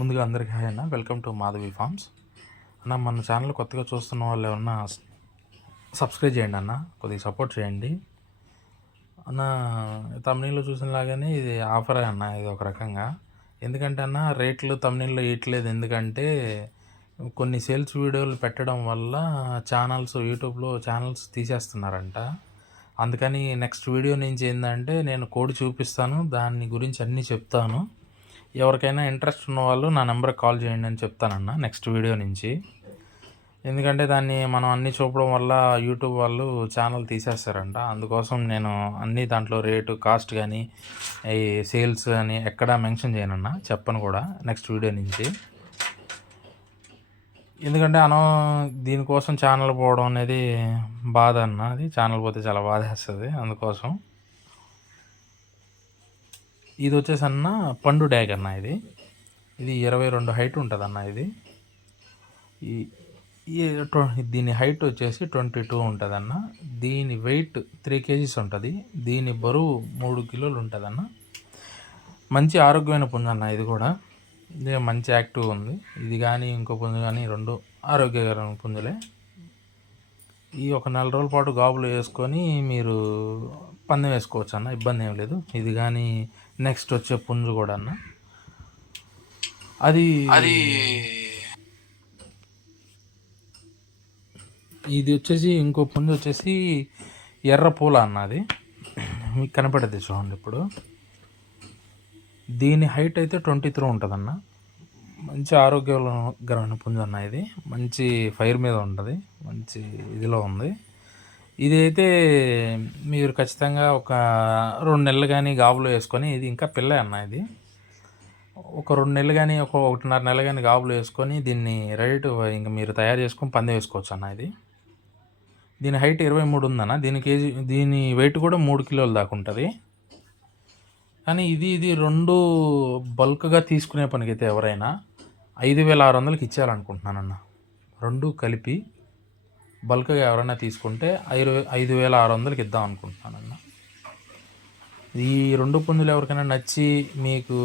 ముందుగా అందరికీ హాయ్ అన్న, వెల్కమ్ టు మాధవి ఫార్మ్స్. అన్న మన ఛానల్ కొత్తగా చూస్తున్న వాళ్ళు ఏమన్నా సబ్స్క్రైబ్ చేయండి అన్న, కొద్దిగా సపోర్ట్ చేయండి అన్న. తమ్నీళ్ళు చూసినలాగానే ఇది ఆఫరే అన్న, ఇది ఒక రకంగా. ఎందుకంటే అన్న రేట్లు తమ్నీళ్ళు ఇయట్లేదు, ఎందుకంటే కొన్ని సేల్స్ వీడియోలు పెట్టడం వల్ల యూట్యూబ్లో ఛానల్స్ తీసేస్తున్నారంట. అందుకని నెక్స్ట్ వీడియో నుంచి ఏంటంటే నేను కోడ్ చూపిస్తాను, దాని గురించి అన్నీ చెప్తాను. ఎవరికైనా ఇంట్రెస్ట్ ఉన్న వాళ్ళు నా నెంబర్కి కాల్ చేయండి అని చెప్తానన్న నెక్స్ట్ వీడియో నుంచి. ఎందుకంటే దాన్ని మనం అన్నీ చూపడం వల్ల యూట్యూబ్ వాళ్ళు ఛానల్ తీసేస్తారంట. అందుకోసం నేను అన్నీ దాంట్లో రేటు, కాస్ట్ కానీ ఈ సేల్స్ అని ఎక్కడా మెన్షన్ చేయనన్నా, చెప్పను కూడా నెక్స్ట్ వీడియో నుంచి. ఎందుకంటే దీనికోసం ఛానల్ పోవడం అనేది బాధ అన్న. అది ఛానల్ పోతే చాలా బాధేస్తుంది. అందుకోసం ఇది వచ్చేసి అన్న పండు డ్యాగ్ అన్న. ఇది 22 హైట్ ఉంటుంది అన్న. దీని హైట్ వచ్చేసి 22 ఉంటుంది అన్న. దీని వెయిట్ 3 kgs ఉంటుంది. దీని బరువు 3 కిలోలు ఉంటుంది అన్న. మంచి ఆరోగ్యమైన పుంజు అన్న. ఇది కూడా మంచి యాక్టివ్ ఉంది. ఇది కానీ ఇంకో పుంజు కానీ రెండు ఆరోగ్యకరమైన పుంజులే. ఈ ఒక 4 రోజుల పాటు గాబులు వేసుకొని మీరు పందెం వేసుకోవచ్చు అన్న, ఇబ్బంది ఏం లేదు. ఇది కానీ నెక్స్ట్ వచ్చే పుంజు కూడా అన్న. ఇది వచ్చేసి ఇంకో పుంజు వచ్చేసి ఎర్ర పూల అన్న. అది మీకు కనపడేది చూడండి ఇప్పుడు. దీని హైట్ అయితే 23 ఉంటుందన్న. మంచి ఆరోగ్యకరమైన పుంజు అన్న. ఇది మంచి ఫైర్ మీద ఉంటుంది, మంచి ఇదిలో ఉంది. ఇది అయితే మీరు ఖచ్చితంగా ఒక 2 నెలలు కానీ గాబులో వేసుకొని, ఇది ఇంకా పిల్ల అన్న. ఇది ఒక 2 నెలలు కానీ, ఒక 1.5 నెలలు కానీ గాబులో వేసుకొని దీన్ని రెడీ టు ఇంకా మీరు తయారు చేసుకొని పందెం వేసుకోవచ్చు అన్న. దీని హైట్ 23 ఉందన్న. దీని వెయిట్ కూడా 3 కిలోల దాకా ఉంటుంది. కానీ ఇది రెండు బల్క్గా తీసుకునే పనికైతే ఎవరైనా 5,600కి ఇచ్చేయాలనుకుంటున్నానన్న. రెండు కలిపి బల్క్గా ఎవరైనా తీసుకుంటే 5,600కి ఇద్దాం అనుకుంటున్నానన్న. ఈ రెండు పుంజులు ఎవరికైనా నచ్చి మీకు